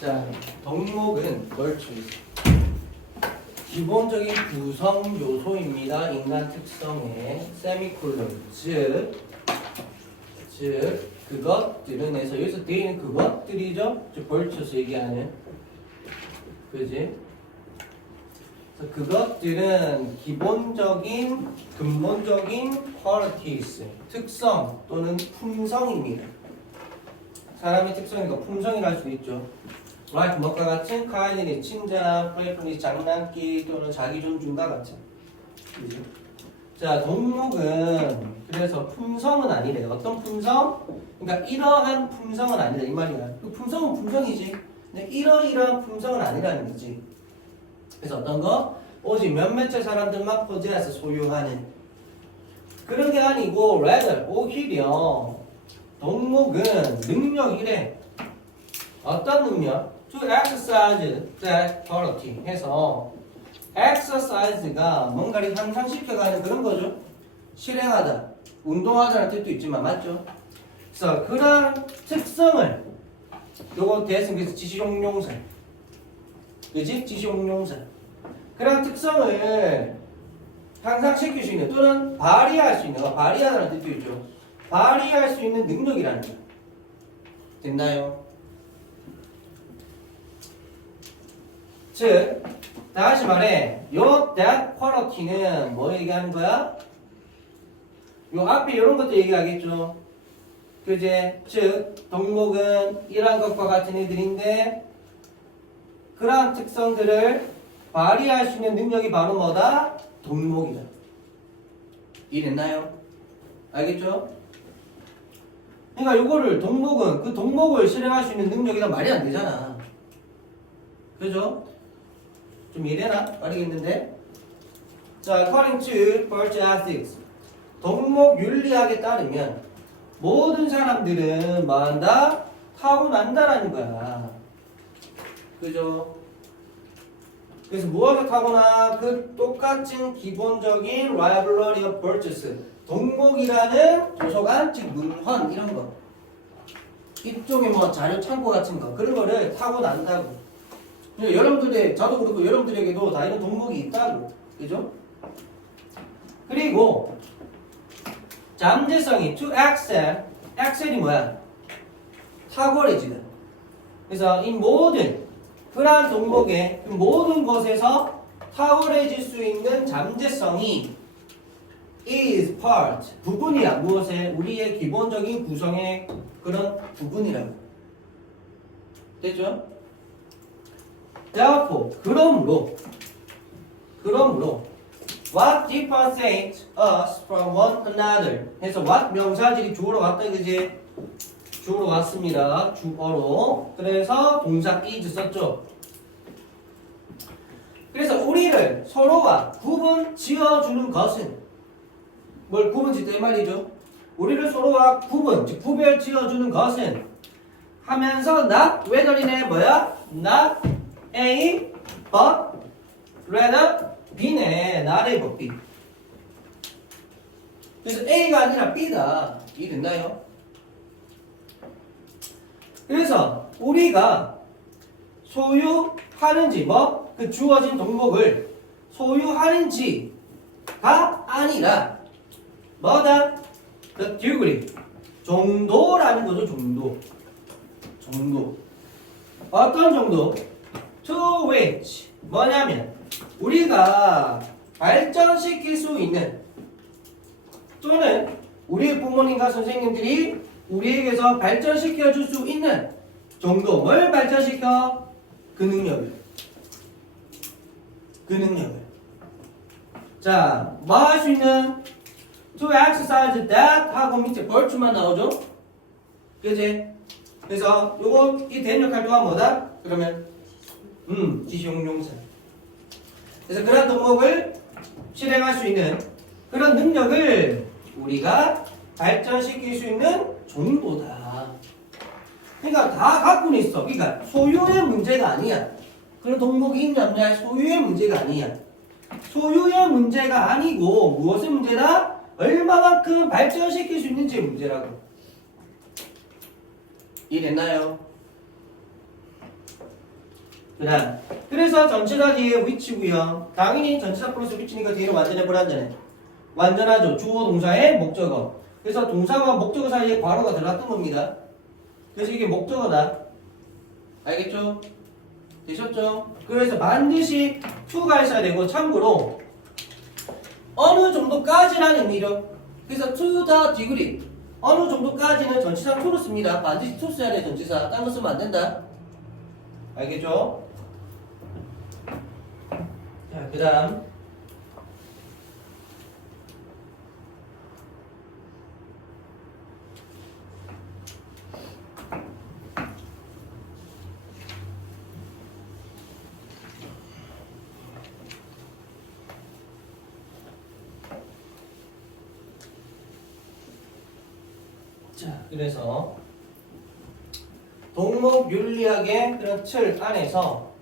자, 덕목은 virtues. 기본적인 구성 요소입니다. 인간 특성의 세미콜론. 즉 그것들은 해서 여기서 되는 그것들이죠. 즉 virtues 얘기하는. 그지? 그래서 그것들은 기본적인 근본적인 qualities 특성 또는 품성입니다. 사람의 특성이니까 품성이라 할 수 있죠. like 뭐가 같은 kindly 친절함, playfully 장난기 또는 자기 존중과 같은. 그죠? 자, 덕목은 그래서 품성은 아니래요. 어떤 품성? 그러니까 이러한 품성은 아니다 이 말이야. 그 품성은 품성이지. 근데 이러이러한 품성은 아니라는 거지. 그래서 어떤 거? 오직 몇몇의 사람들만 possess 소유하는 그런 게 아니고 rather 오히려 덕목은 능력이래. 어떤 능력? To exercise that quality 해서 exercise가 뭔가를 향상시켜가는 그런 거죠. 실행하다, 운동하다는 뜻도 있지만 맞죠? 그래서 그런 특성을 요거 대승에서 지시용용사 그지? 지시용용사 그런 특성을 향상시킬 수 있는 또는 발휘할 수 있는 발휘하다는 뜻도 있죠. 발휘할 수 있는 능력이라는 거 됐나요? 즉 다시 말해 요 that quality는 뭐 얘기하는 거야? 요 앞에 이런 것도 얘기하겠죠. 그제 즉 덕목은 이러한 것과 같은 애들인데 그러한 특성들을 발휘할 수 있는 능력이 바로 뭐다? 덕목이다. 이해됐나요? 알겠죠? 그러니까 요거를 덕목은 그 덕목을 실행할 수 있는 능력이란 말이 안 되잖아. 그죠? 좀 이해되나? 빠르겠는데? 자, according to virtue ethics 덕목 윤리학에 따르면 모든 사람들은 뭐한다? 타고난다라는 거야. 그죠? 그래서 무엇을 타고나? 그 똑같은 기본적인 library of virtues 덕목이라는 도서관, 즉 문헌 이런 거 일종의 뭐 자료 창고 같은 거 그런 거를 타고난다고. 여러분들의 저도 그렇고 여러분들에게도 다 이런 덕목이 있다고. 그죠? 그리고 잠재성이 to excel excel이 뭐야? 탁월해지다. 그래서 이 모든 그러한 덕목의 그 모든 것에서 탁월해질 수 있는 잠재성이 is part 부분이야. 무엇에? 우리의 기본적인 구성의 그런 부분이라고. 됐죠? Therefore 그러므로 what differentiates us from one another 해서 what 명사절이 주어로 왔다 그지? 주어로 왔습니다. 주어로. 그래서 동사 is 썼죠. 그래서 우리를 서로와 구분 지어주는 것은 뭘 구분 짓다 이 말이죠. 우리를 서로와 구분, 즉 구별 지어주는 것은 하면서 not whether이네 뭐야? not A but rather B네. not A but B. 그래서 A가 아니라 B다. 이해됐나요? 그래서 우리가 소유하는지 뭐? 그 주어진 덕목을 소유하는지가 아니라 뭐다? The degree 정도라는 거죠. 정도 어떤 정도? To which 뭐냐면 우리가 발전시킬 수 있는 또는 우리의 부모님과 선생님들이 우리에게서 발전시켜 줄 수 있는 정도. 뭘 발전시켜? 그 능력을. 자, 뭐 할 수 있는? To exercise that 하고 밑에 virtue만 나오죠? 그지? 그래서 요거 이 대입력할 동안 뭐다? 그러면 지시용용사. 그래서 그런 덕목을 실행할 수 있는 그런 능력을 우리가 발전시킬 수 있는 정도다. 그러니까 다 갖고는 있어. 그러니까 소유의 문제가 아니야. 그런 덕목이 있냐 없냐 소유의 문제가 아니야. 소유의 문제가 아니고 무엇의 문제다? 얼마만큼 발전시킬 수 있는지의 문제라고. 이해됐나요? 그다음 그래서 전치사 뒤에 which고요. 당연히 전치사 플러스 which니까 뒤에는 완전히 불완전해. 완전하죠. 주어 동사의 목적어. 그래서 동사와 목적어 사이에 괄호가 들어갔던 겁니다. 그래서 이게 목적어다. 알겠죠? 되셨죠? 그래서 반드시 to가 있어야 되고 참고로 어느 정도까지라는 의미로 그래서 to the degree 어느 정도까지는 전치사 to로 씁니다. 반드시 to 써야 돼 전치사. 딴 거 쓰면 안 된다. 알겠죠? 자, 그 다음 자, 그래서 동목 윤리학의 그런 틀 안에서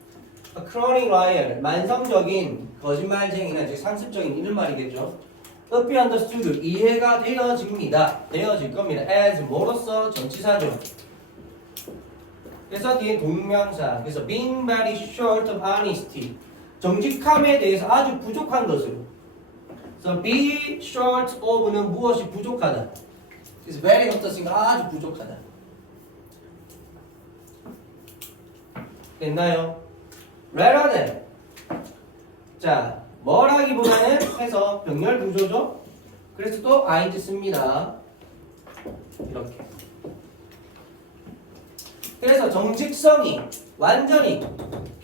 chronic liar, 만성적인 거짓말쟁이나 즉 상습적인 이런 말이겠죠. to be understood, 이해가 되어집니다. 되어질 겁니다. as 뭐로서 전치사죠. 그래서 뒤에 동명사, 그래서 being very short of honesty, 정직함에 대해서 아주 부족한 것으로. 그래서 be short of는 무엇이 부족하다. 그래서 very 어떻습니까? 아주 부족하다. 됐나요? rather than. 자, 뭐라기보다는 해서 병렬 구조죠. 그래서 또 ing 씁니다. 이렇게. 그래서 정직성이 완전히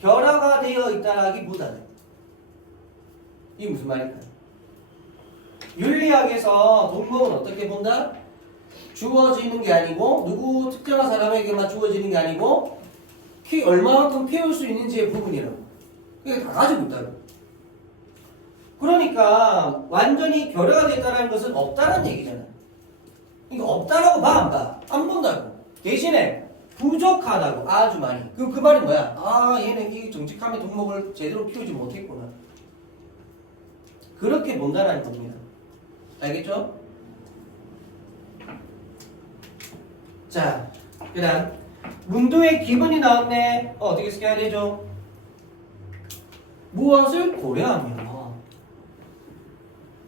결여가 되어 있다라기보다는 이게 무슨 말일까요? 윤리학에서 동목은 어떻게 본다? 주어지는 게 아니고 누구 특정한 사람에게만 주어지는 게 아니고 얼마만큼 피울 수 있는지의 부분이라고. 그게 다 가지고 있다고. 그러니까 완전히 결여가 됐다는 것은 없다는 얘기잖아요. 그러니까 없다라고 봐, 안 봐? 안 본다고. 대신에 부족하다고 아주 많이. 그 말이 뭐야? 아, 얘는 이 정직함의 동목을 제대로 피우지 못했구나. 그렇게 본다는 겁니다. 알겠죠? 자, 그 다음 문도의 기본이 나왔네. 어떻게 써야 되죠? 무엇을 고려하면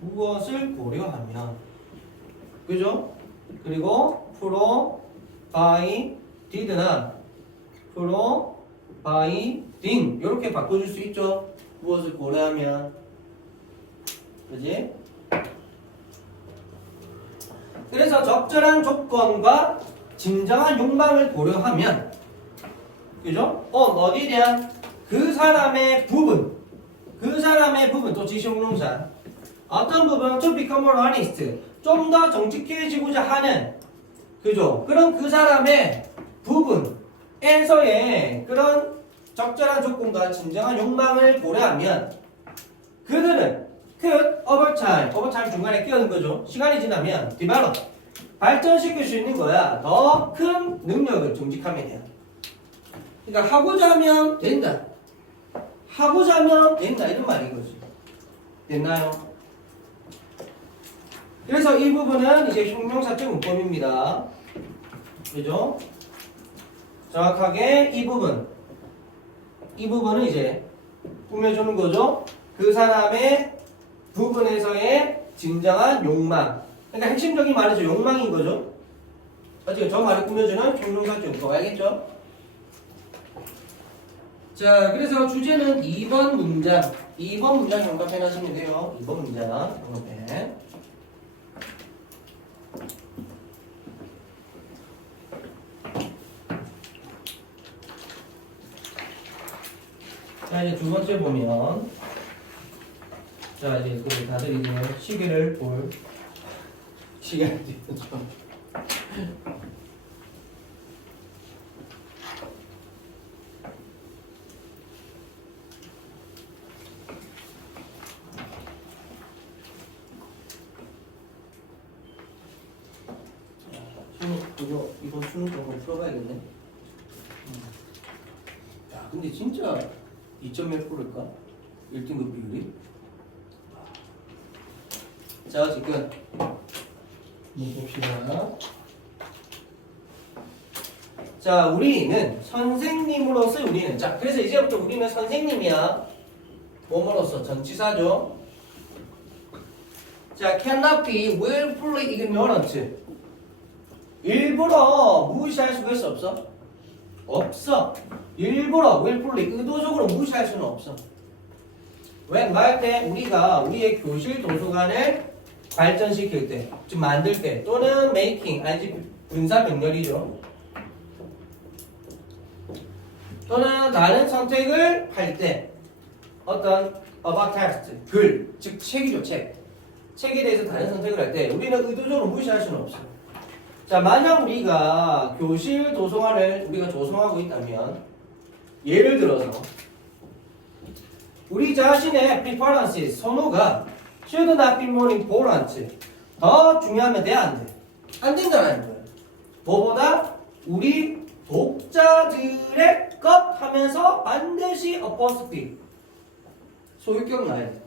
무엇을 고려하면 그죠? 그리고 프로 바이 did나 프로 바이 did 이렇게 바꿔줄 수 있죠? 무엇을 고려하면 그지? 그래서 적절한 조건과 진정한 욕망을 고려하면 그죠? 어디에 대한 그 사람의 부분 또 지시용동사 어떤 부분 to become more honest 좀 더 정직해지고자 하는 그죠? 그런 그 사람의 부분에서의 그런 적절한 조건과 진정한 욕망을 고려하면 그들은 overtime 중간에 끼어든 거죠. 시간이 지나면 develop 발전시킬 수 있는 거야. 더 큰 능력을 정직함에 대한. 그러니까 하고자 하면 된다. 이런 말인 거지. 됐나요? 그래서 이 부분은 이제 형용사적 문법입니다. 그죠? 정확하게 이 부분은 이제 꾸며주는 거죠. 그 사람의 부분에서의 진정한 욕망. 그러니까 핵심적인 말이죠. 욕망인 거죠. 어떻게 저 말을 꾸며주는 형용사적 문법. 알겠죠? 자, 그래서 주제는 2번 문장. 2번 문장 영감펜 하시면 돼요. 2번 문장 영감펜. 자, 이제 두 번째 보면 자, 이제 다들 이제 시계를 볼 시간이 되죠. 이번 수능 한번 풀어봐야겠네. 야, 근데 진짜 2점 몇 프로일까? 1등급 비율이? 자, 지금 한번 봅시다. 자, 우리는 선생님으로서 우리는 자, 그래서 이제부터 우리는 선생님이야. 뭐뭐로서 전치사죠. 자, cannot be willfully ignorant. 일부러 무시할 수가 있어 없어? 없어. 일부러 willfully 의도적으로 무시할 수는 없어. 왜? 말할 때 우리가 우리의 교실 도서관을 발전시킬 때, 좀 만들 때, 또는 making, 아니지 분사 명렬이죠. 또는 다른 선택을 할 때, 어떤 about text, 글, 즉 책이죠, 책. 책에 대해서 다른 선택을 할 때 우리는 의도적으로 무시할 수는 없어. 자, 만약 우리가 교실 도서관을 우리가 조성하고 있다면, 예를 들어서 우리 자신의 preferences, 선호가 should not be more important, 더 중요하면 돼, 안 돼? 안 된다는 거예요. 뭐보다 우리 독자들의 것 하면서 반드시 apostrophe, 소유격 나야 돼.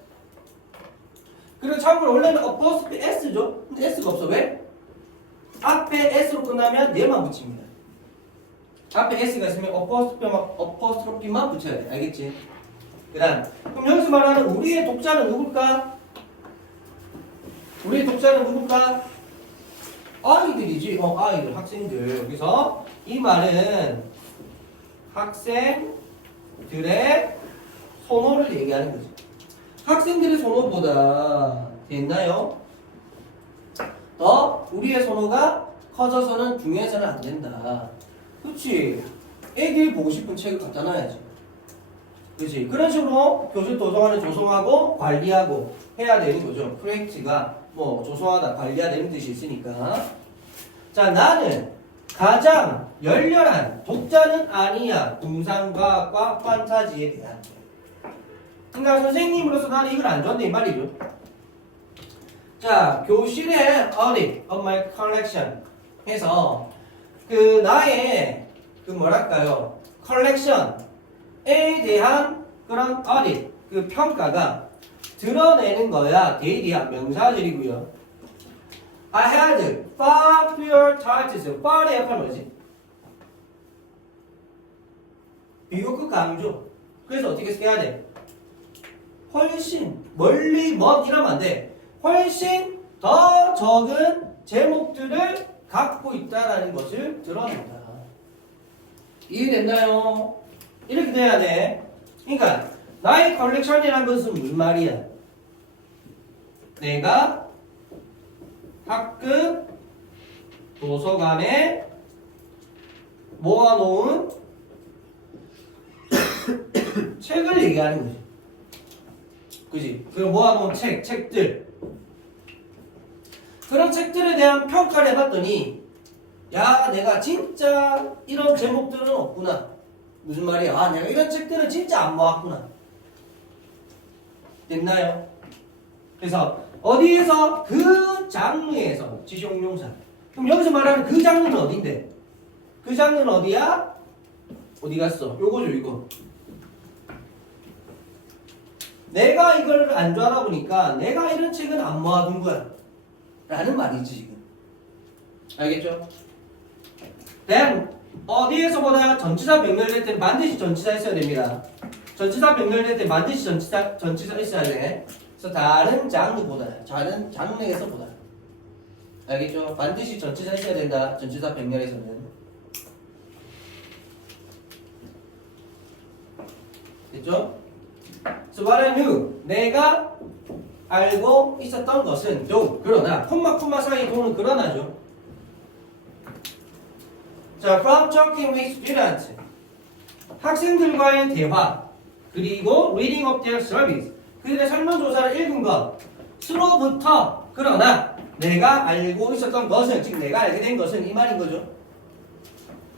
그리고 참고로 원래는 apostrophe s죠? 근데 s가 없어. 왜? 앞에 s로 끝나면 얘만 붙입니다. 앞에 s가 있으면 apostrophe만 붙여야 돼. 알겠지? 그 다음, 그럼 여기서 말하는 우리의 독자는 누굴까? 우리의 독자는 누굴까? 아이들이지. 아이들, 학생들. 그래서 이 말은 학생들의 선호를 얘기하는 거지. 학생들의 선호보다 됐나요? 더 우리의 선호가 커져서는 중요해서는 안 된다. 그렇지. 애들이 보고 싶은 책을 갖다 놔야지. 그렇지. 그런 식으로 교실 도서관을 조성하고 관리하고 해야 되는 거죠. 프로젝트가 뭐 조성하다 관리하다 이런 뜻이 있으니까. 자, 나는 가장 열렬한 독자는 아니야. 궁상과학과 판타지에 대한. 그러니까 선생님으로서 나는 이걸 안 좋아한다 이 말이죠. 자, 교실의 audit of my collection 해서 그 나의 그 뭐랄까요, 컬렉션에 대한 그런 audit, 그 평가가 드러내는 거야. 데이리야, 명사절이고요. I had far fewer titles. far의 역할 뭐지? 비교급 강조. 그래서 어떻게 써야 돼? 훨씬 멀리 먼 이러면 안 돼. 훨씬 더 적은 제목들을 갖고 있다라는 것을 드러낸다. 이해됐나요? 이렇게 돼야 돼. 그러니까 나의 컬렉션이란 것은 무슨 말이야? 내가 학급 도서관에 모아놓은 책을 얘기하는 거지. 그지? 그리고 모아놓은 책들. 그런 책들에 대한 평가를 해봤더니, 야, 내가 진짜 이런 제목들은 없구나. 무슨 말이야? 아, 내가 이런 책들은 진짜 안 모았구나. 됐나요? 그래서 어디에서? 그 장르에서. 지시용용사. 그럼 여기서 말하는 그 장르는 어딘데? 그 장르는 어디야? 어디 갔어? 요거죠, 이거. 내가 이걸 안 좋아하다 보니까 내가 이런 책은 안 모아둔 거야 라는 말이지 지금. 알겠죠? then 어디에서보다 전치사 병렬될 때는 반드시 전치사 있어야 됩니다. 전치사 병렬될 때 반드시 전치사 있어야 돼. 그래서 다른 장르보다, 다른 장르에서보다. 알겠죠? 반드시 전치사 있어야 된다. 전치사 병렬에서는. 됐죠? So what I knew, 내가 알고 있었던 것은 though, 그러나, 콤마 사이 도는 그러나죠. 자, from talking with students, 학생들과의 대화, 그리고 reading of their surveys, 그들의 설문조사를 읽은 것으로부터, 그러나 내가 알고 있었던 것은, 즉 내가 알게 된 것은 이 말인 거죠.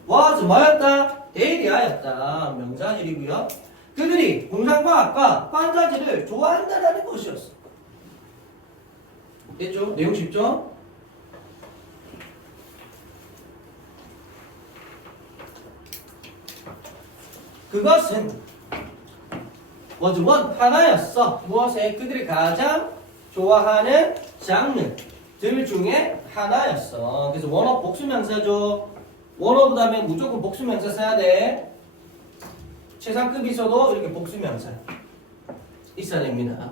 was 뭐였다? 대리하였다. 명사절이고요. 그들이 공상과학과 판타지를 좋아한다라는 것이었어. 됐죠? 내용 쉽죠? 그것은 was one, 하나였어. 무엇에? 그들이 가장 좋아하는 장르들 중에 하나였어. 그래서 원어 복수명사죠. one of 다음에 무조건 복수명사 써야 돼. 최상급이 있어도 이렇게 복수명사 있어야 됩니다.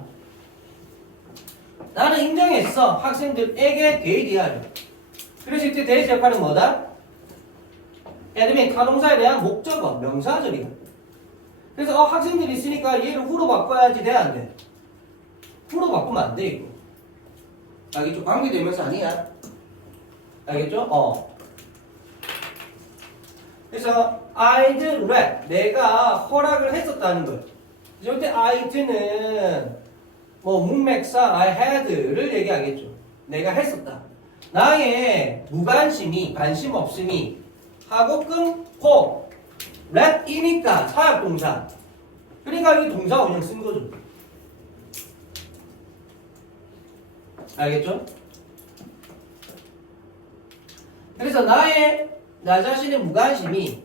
나는 인정했어. 학생들에게 대리하려. 그래서 이때 대리 역할은 뭐다? 애들이 타동사에 대한 목적어, 명사절이야. 그래서 학생들이 있으니까 얘를 후로 바꿔야지 돼, 안 돼? 후로 바꾸면 안 돼, 이거. 알겠죠? 관계대명사 아니야. 알겠죠? 그래서 I'd read, 내가 허락을 했었다는 거예요. 이때 I'd는 뭐 문맥상 I had를 얘기하겠죠. 내가 했었다. 나의 무관심이, 관심 없음이 하고 끊고 let이니까 사역동사. 그러니까 여기 동사 원형 쓴 거죠. 알겠죠? 그래서 나 자신의 무관심이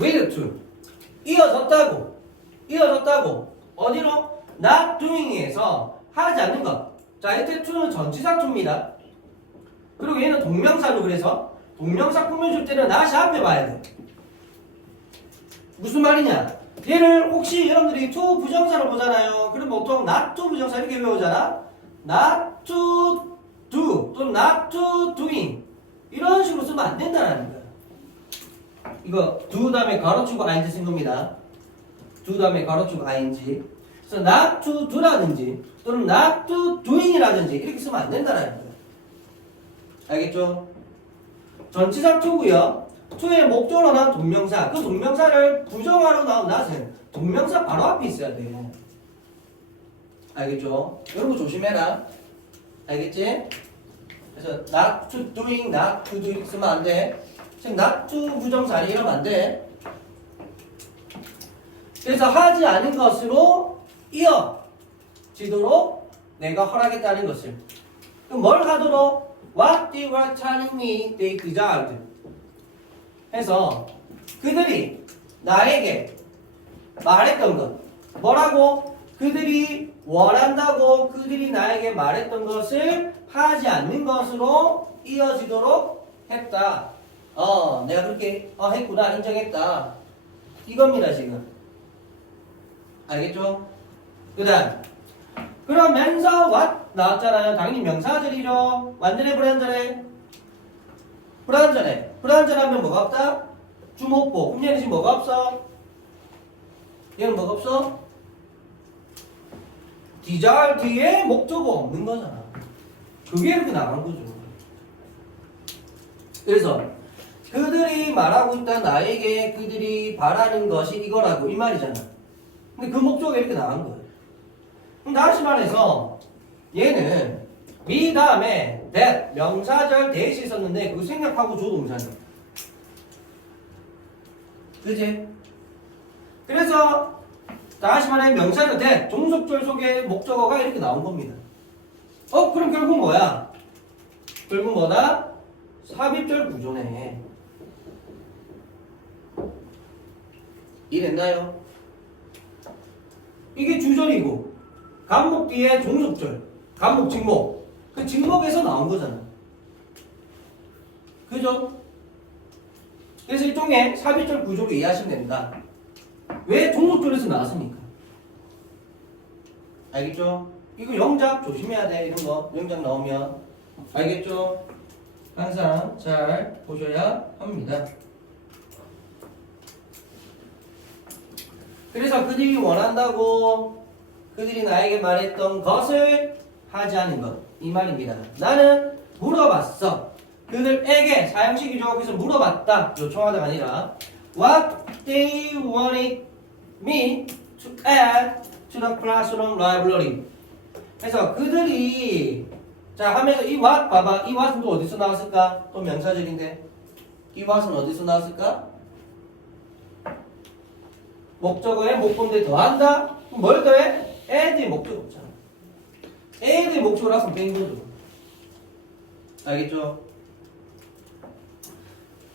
with to 이어졌다고 어디로? not doing에서 하지 않는 것. 자, 이때 to는 전치사 to입니다. 그리고 얘는 동명사로 그래서 동명사 꾸며줄 때는 not이 앞에 봐야 돼. 무슨 말이냐? 얘를 혹시 여러분들이 to 부정사로 보잖아요. 그럼 보통 not to 부정사 이렇게 외우잖아. not to do 또는 not to doing 이런 식으로 쓰면 안 된다는 거야. 이거 do 다음에 가로치고 ing 쓴 겁니다. do 다음에 가로치고 ing. 그래서 not to do라든지 또는 not to doing이라든지 이렇게 쓰면 안 된다는 거야. 알겠죠? 전치사 to고요. to의 목적으로 나온 동명사. 그 동명사를 부정하러 나온 not은 동명사 바로 앞에 있어야 돼. 알겠죠? 이런 거 조심해라. 알겠지? 그래서 not to doing, not to doing 쓰면 안 돼. 지금 not to 부정사 이러면 안 돼. 그래서 하지 않은 것으로 이어지도록 내가 허락했다는 것을. 그럼 뭘 하도록? What they were telling me they desired. 해서 그들이 나에게 말했던 것. 뭐라고? 그들이 원한다고 그들이 나에게 말했던 것을 하지 않는 것으로 이어지도록 했다. 내가 그렇게 했구나 인정했다. 이겁니다 지금. 알겠죠? 그 다음 그러면서 what 나왔잖아요. 당연히 명사절이죠. 완전해 불완전해? 불완전해. 불완전하면 뭐가 없다? 주목보. 그럼 얘는 지금 뭐가 없어? 얘는 뭐가 없어? 디자일 뒤에 목적어 없는 거잖아. 그게 이렇게 나간 거죠. 그래서 그들이 말하고 있다 나에게 그들이 바라는 것이 이거라고 이 말이잖아. 근데 그 목적이 이렇게 나간 거예요. 그럼 다시 말해서 얘는 be 다음에 that 명사절 대시 있었는데 그거 생략하고 조동사는. 그치? 그래서 다시 말해 명사절 that 종속절 속에 목적어가 이렇게 나온 겁니다. 그럼 결국 뭐야? 결국 뭐다? 삽입절 구조네. 이랬나요? 이게 주절이고 간목 뒤에 종속절 간목 직목 그 직목에서 나온 거잖아. 그죠? 그래서 일종의 삽입절 구조로 이해하시면 된다. 왜 종속절에서 나왔습니까? 알겠죠? 이거 영작 조심해야 돼. 이런 거 영작 나오면 알겠죠? 항상 잘 보셔야 합니다. 그래서 그들이 원한다고 그들이 나에게 말했던 것을 하지 않은 것 이 말입니다. 나는 물어봤어. 그들에게 사형식이죠. 그래서 물어봤다. 요청하다가 아니라 What they wanted me to add to the classroom library. 그래서 그들이 자 하면서 이 what 봐봐. 이 what은 또 어디서 나왔을까? 또 명사절인데 이 what은 어디서 나왔을까? 목적어에 목본데 더한다? 그럼 뭘 더해? add의 목적어 없잖아. add의 목적어라서 뺀 거죠. 알겠죠?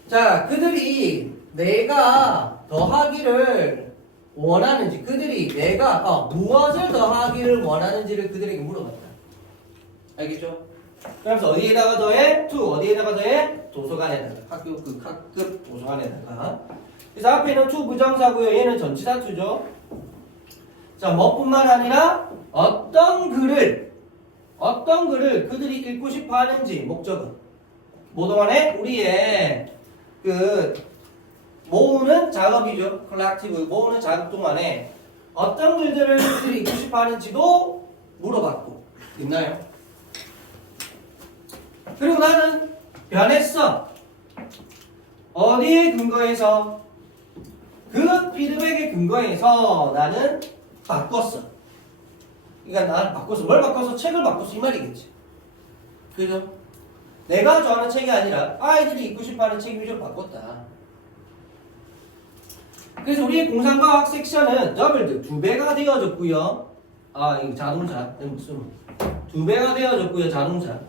자, 그들이 내가 더하기를 원하는지 그들이 내가 무엇을 더하기를 원하는지를 그들에게 물어봤다. 알겠죠? 그러면서 어디에다가 더해? to 어디에다가 더해? 도서관에다가 학급 도서관에다가. 그래서 앞에 있는 to 부정사고요. 얘는 전치사 to죠. 자, 뭐뿐만 아니라 어떤 글을 그들이 읽고 싶어 하는지 목적은 뭐 동안에 우리의 그 모으는 작업이죠. 콜렉티브 모으는 작업 동안에 어떤 글들을 그들이 읽고 싶어 하는지도 물어봤고 있나요? 그리고 나는 변했어. 어디에 근거해서? 그 피드백에 근거해서 나는 바꿨어. 그러니까 나는 바꿨어. 뭘 바꿨어? 책을 바꿨어 이 말이겠지. 그죠? 내가 좋아하는 책이 아니라 아이들이 읽고 싶어하는 책 위주로 바꿨다. 그래서 우리의 공상과학 섹션은 더블드 2배가 되어졌고요. 아, 이거 자동차. 무슨 2배가 되어졌고요. 자동차.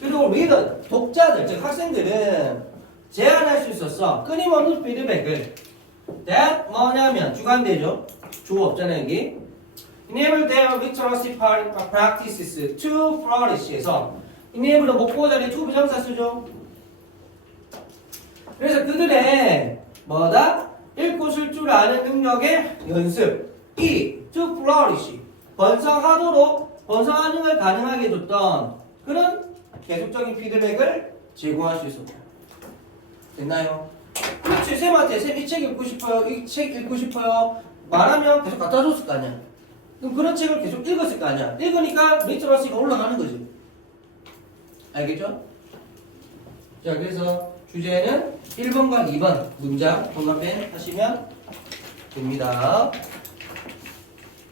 그리고 리더 독자들, 즉 학생들은 제안할 수 있었어. 끊임없는 피드백을. that 뭐냐면 주관대죠. 주어 없잖아요 여기. enable their literacy practices to flourish에서 enable은 목보 자리에 to 부정사 쓰죠. 그래서 그들의 뭐다? 읽고 쓸 줄 아는 능력의 연습이 to flourish 번성하는 걸 가능하게 해줬던 그런 계속적인 피드백을 제공할 수 있었다. 됐나요? 그렇지. 쌤한테 쌤 이 책 읽고 싶어요. 이 책 읽고 싶어요. 말하면 계속 갖다 줬을 거 아니야. 그럼 그런 책을 계속 읽었을 거 아니야. 읽으니까 리터러시가 올라가는 거지. 알겠죠? 자, 그래서 주제는 1번과 2번 문장 동감변 하시면 됩니다.